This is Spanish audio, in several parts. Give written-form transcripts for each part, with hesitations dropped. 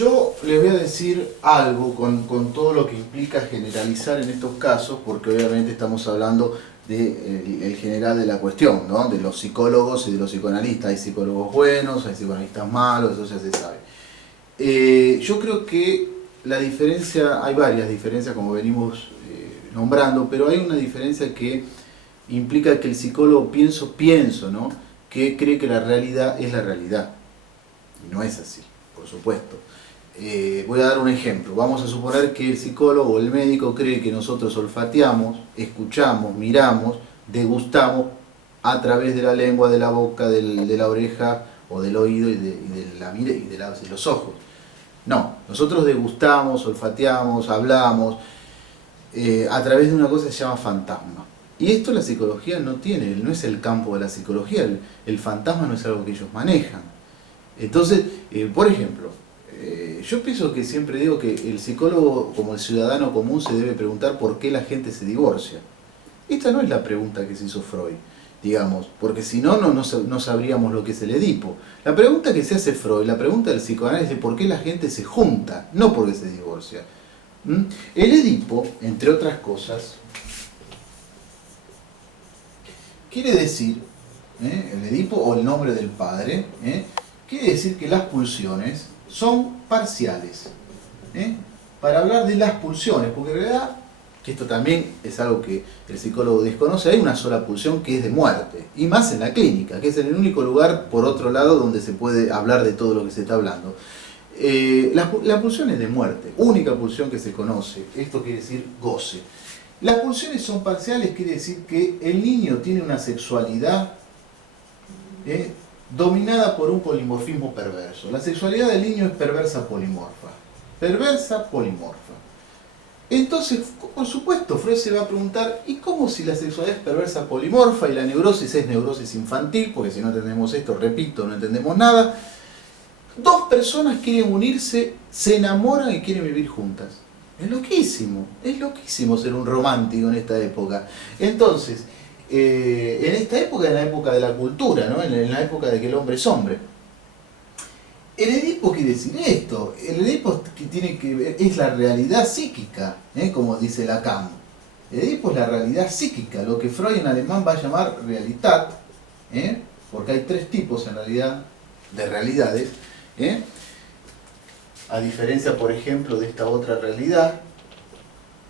Yo les voy a decir algo con todo lo que implica generalizar en estos casos, porque obviamente estamos hablando del general de la cuestión, ¿no? De los psicólogos y de los psicoanalistas. Hay psicólogos buenos, hay psicoanalistas malos, eso ya se sabe. Yo creo que la diferencia, hay varias diferencias como venimos nombrando, pero hay una diferencia que implica que el psicólogo pienso, ¿no? Que cree que la realidad es la realidad. Y no es así, por supuesto. Voy a dar un ejemplo. Vamos a suponer que el psicólogo o el médico cree que nosotros olfateamos, escuchamos, miramos, degustamos a través de la lengua, de la boca, de la oreja o del oído y de los ojos. No, nosotros degustamos, olfateamos, hablamos a través de una cosa que se llama fantasma. Y esto la psicología no tiene, no es el campo de la psicología, el fantasma no es algo que ellos manejan. Entonces, por ejemplo, yo pienso que siempre digo que el psicólogo, como el ciudadano común, se debe preguntar por qué la gente se divorcia. Esta no es la pregunta que se hizo Freud, digamos, porque si no, no sabríamos lo que es el Edipo. La pregunta que se hace Freud, la pregunta del psicoanálisis es por qué la gente se junta, no por qué se divorcia. El Edipo, entre otras cosas, quiere decir, el Edipo o el nombre del padre, quiere decir que las pulsiones son parciales. Para hablar de las pulsiones, porque en realidad, que esto también es algo que el psicólogo desconoce, hay una sola pulsión que es de muerte, y más en la clínica, que es el único lugar, por otro lado, donde se puede hablar de todo lo que se está hablando. La pulsión es de muerte, única pulsión que se conoce, esto quiere decir goce. Las pulsiones son parciales, quiere decir que el niño tiene una sexualidad dominada por un polimorfismo perverso. La sexualidad del niño es perversa polimorfa. Perversa polimorfa. Entonces, por supuesto, Freud se va a preguntar, ¿y cómo si la sexualidad es perversa polimorfa y la neurosis es neurosis infantil? Porque si no entendemos esto, repito, no entendemos nada. Dos personas quieren unirse, se enamoran y quieren vivir juntas. Es loquísimo ser un romántico en esta época. Entonces, en esta época, en la época de la cultura, ¿no? En la época de que el hombre es hombre. El Edipo quiere decir esto. El Edipo que tiene que ver, es la realidad psíquica, como dice Lacan. El Edipo es la realidad psíquica, lo que Freud en alemán va a llamar Realität, porque hay tres tipos en realidad de realidades. A diferencia, por ejemplo, de esta otra realidad,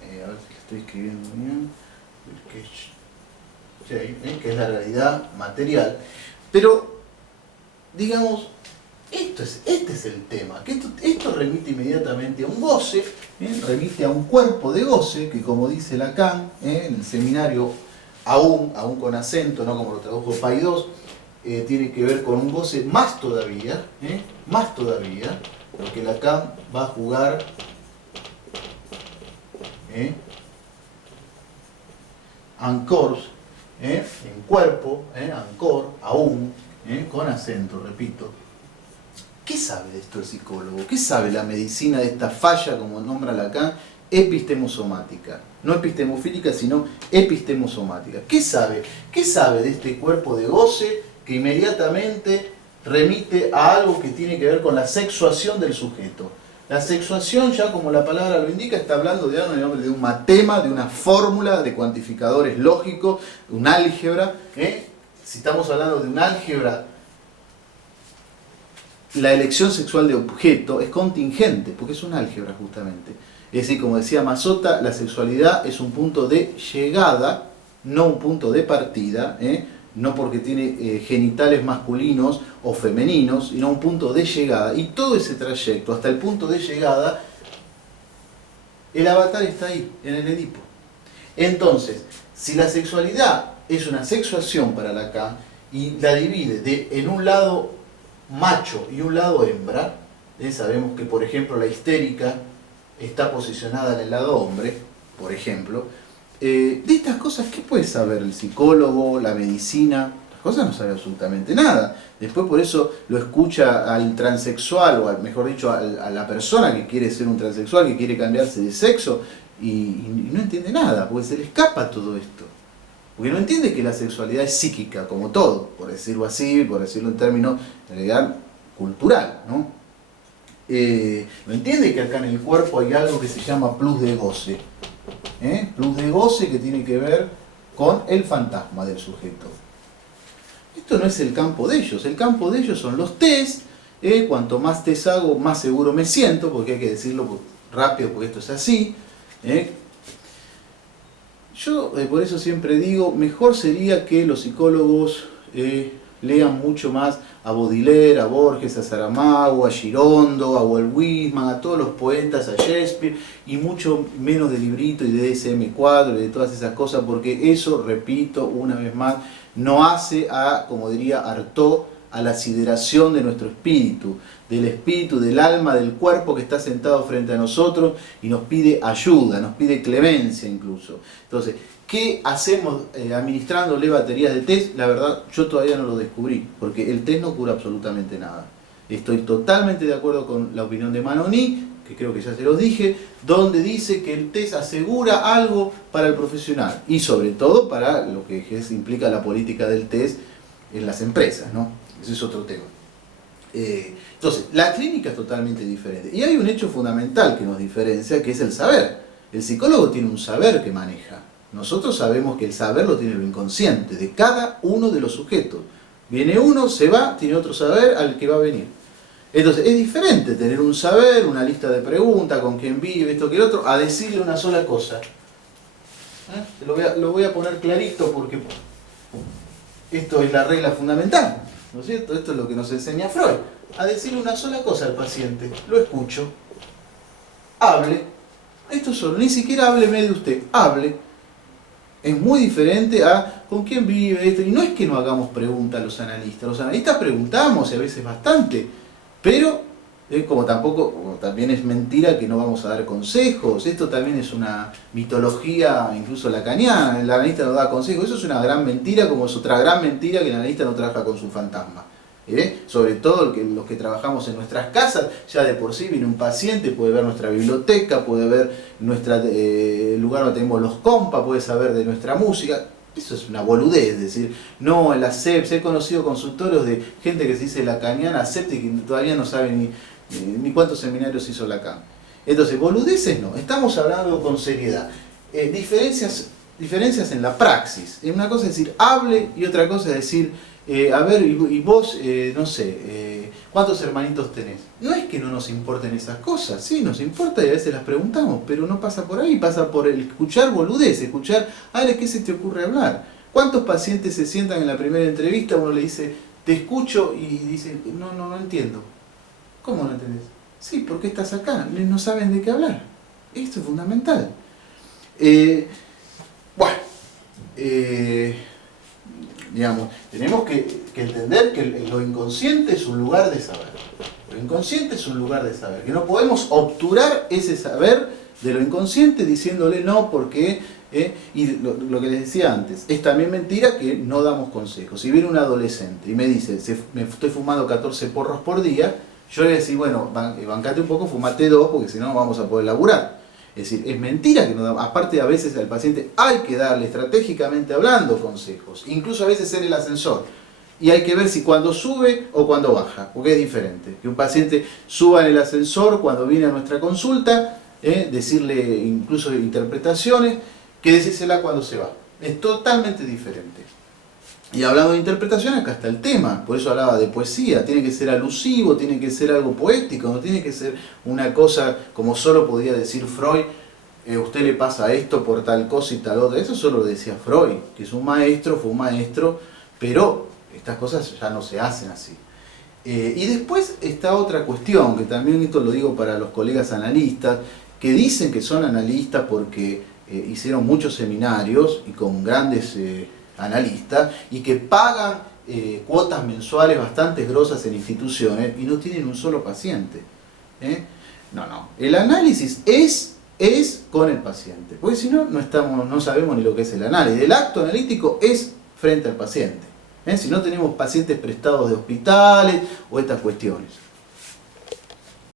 a ver si la estoy escribiendo bien, que es la realidad material, pero, digamos, este es el tema, que esto remite inmediatamente a un goce, remite a un cuerpo de goce, que como dice Lacan, en el seminario, aún con acento, no como lo tradujo Paidós, tiene que ver con un goce más todavía, porque Lacan va a jugar encore, en cuerpo, encore, aún, con acento, repito. ¿Qué sabe de esto el psicólogo? ¿Qué sabe la medicina de esta falla, como nombra Lacan, epistemosomática? No epistemofílica, sino epistemosomática. ¿Qué sabe? ¿Qué sabe de este cuerpo de goce que inmediatamente remite a algo que tiene que ver con la sexuación del sujeto? La sexuación, ya como la palabra lo indica, está hablando de un matema, de una fórmula de cuantificadores lógicos, un álgebra. Si estamos hablando de un álgebra, la elección sexual de objeto es contingente, porque es un álgebra justamente. Es decir, como decía Mazzotta, la sexualidad es un punto de llegada, no un punto de partida, no porque tiene genitales masculinos o femeninos, sino un punto de llegada. Y todo ese trayecto, hasta el punto de llegada, el avatar está ahí, en el Edipo. Entonces, si la sexualidad es una sexuación para Lacan, y la divide en un lado macho y un lado hembra, sabemos que, por ejemplo, la histérica está posicionada en el lado hombre, por ejemplo. De estas cosas, ¿qué puede saber el psicólogo, la medicina? Las cosas no sabe absolutamente nada. Después por eso lo escucha al transexual, o mejor dicho, a la persona que quiere ser un transexual, que quiere cambiarse de sexo, y no entiende nada, porque se le escapa todo esto. Porque no entiende que la sexualidad es psíquica, como todo, por decirlo así, por decirlo en términos, en realidad, cultural, ¿no? ¿No entiende que acá en el cuerpo hay algo que se llama plus de goce? Plus de goce que tiene que ver con el fantasma del sujeto. Esto no es el campo de ellos. El campo de ellos son los test. Cuanto más test hago, más seguro me siento, porque hay que decirlo rápido, porque esto es así. Yo por eso siempre digo, mejor sería que los psicólogos lean mucho más a Baudelaire, a Borges, a Saramago, a Girondo, a Walt Whitman, a todos los poetas, a Shakespeare, y mucho menos de librito y de DSM-4 y de todas esas cosas, porque eso, repito una vez más, no hace a, como diría Artaud, a la sideración de nuestro espíritu, del alma, del cuerpo que está sentado frente a nosotros y nos pide ayuda, nos pide clemencia incluso. Entonces, ¿qué hacemos administrándole baterías de test? La verdad, yo todavía no lo descubrí, porque el test no cura absolutamente nada. Estoy totalmente de acuerdo con la opinión de Manoni, que creo que ya se los dije, donde dice que el test asegura algo para el profesional, y sobre todo para lo que implica la política del test en las empresas, ¿no? Ese es otro tema. Entonces, la clínica es totalmente diferente. Y hay un hecho fundamental que nos diferencia, que es el saber. El psicólogo tiene un saber que maneja. Nosotros sabemos que el saber lo tiene lo inconsciente de cada uno de los sujetos. Viene uno, se va, tiene otro saber al que va a venir. Entonces, es diferente tener un saber, una lista de preguntas, con quién vive, esto que el otro, a decirle una sola cosa. Lo voy a poner clarito porque esto es la regla fundamental. ¿No es cierto? Esto es lo que nos enseña Freud. A decirle una sola cosa al paciente. Lo escucho. Hable. Esto solo. Ni siquiera hábleme de usted. Hable. Es muy diferente a con quién vive esto. Y no es que no hagamos preguntas a los analistas. Los analistas preguntamos y a veces bastante. Pero, como también es mentira que no vamos a dar consejos. Esto también es una mitología, incluso lacaniana. El analista no da consejos. Eso es una gran mentira, como es otra gran mentira que el analista no trabaja con su fantasma. Sobre todo los que trabajamos en nuestras casas, ya de por sí viene un paciente, puede ver nuestra biblioteca, puede ver el lugar donde tenemos los compas, puede saber de nuestra música. Eso es una boludez, es decir, no, en la SEPS, he conocido consultorios de gente que se dice lacaniana, aséptica, y que todavía no sabe ni cuántos seminarios hizo Lacan. Entonces, boludeces no, estamos hablando con seriedad. Diferencias en la praxis. Una cosa es decir, hable, y otra cosa es decir, a ver, y vos, no sé, ¿cuántos hermanitos tenés? No es que no nos importen esas cosas, sí, nos importa y a veces las preguntamos, pero no pasa por ahí, pasa por el escuchar boludez, escuchar, a ver, ¿qué se te ocurre hablar? ¿Cuántos pacientes se sientan en la primera entrevista, uno le dice, te escucho, y dice, no entiendo? ¿Cómo no entendés? Sí, porque estás acá, no saben de qué hablar. Esto es fundamental. Digamos, tenemos que entender que lo inconsciente es un lugar de saber. Lo inconsciente es un lugar de saber. Que no podemos obturar ese saber de lo inconsciente diciéndole no porque... y lo que les decía antes, es también mentira que no damos consejos. Si viene un adolescente y me dice, me estoy fumando 14 porros por día, yo le voy a decir, bueno, bancate un poco, fumate 2 porque si no, no vamos a poder laburar. Es decir, es mentira que no damos, aparte a veces al paciente hay que darle estratégicamente hablando consejos, incluso a veces en el ascensor. Y hay que ver si cuando sube o cuando baja, porque es diferente. Que un paciente suba en el ascensor cuando viene a nuestra consulta, decirle incluso interpretaciones, que decírsela cuando se va. Es totalmente diferente. Y hablando de interpretación, acá está el tema. Por eso hablaba de poesía. Tiene que ser alusivo, tiene que ser algo poético, no tiene que ser una cosa como solo podía decir Freud, usted le pasa esto por tal cosa y tal otra. Eso solo lo decía Freud, que es un maestro, fue un maestro, pero estas cosas ya no se hacen así. Y después está otra cuestión, que también esto lo digo para los colegas analistas, que dicen que son analistas porque hicieron muchos seminarios y con grandes analistas y que pagan cuotas mensuales bastante grosas en instituciones y no tienen un solo paciente. No. El análisis es con el paciente, porque si no, no sabemos ni lo que es el análisis. El acto analítico es frente al paciente. Si no tenemos pacientes prestados de hospitales o estas cuestiones.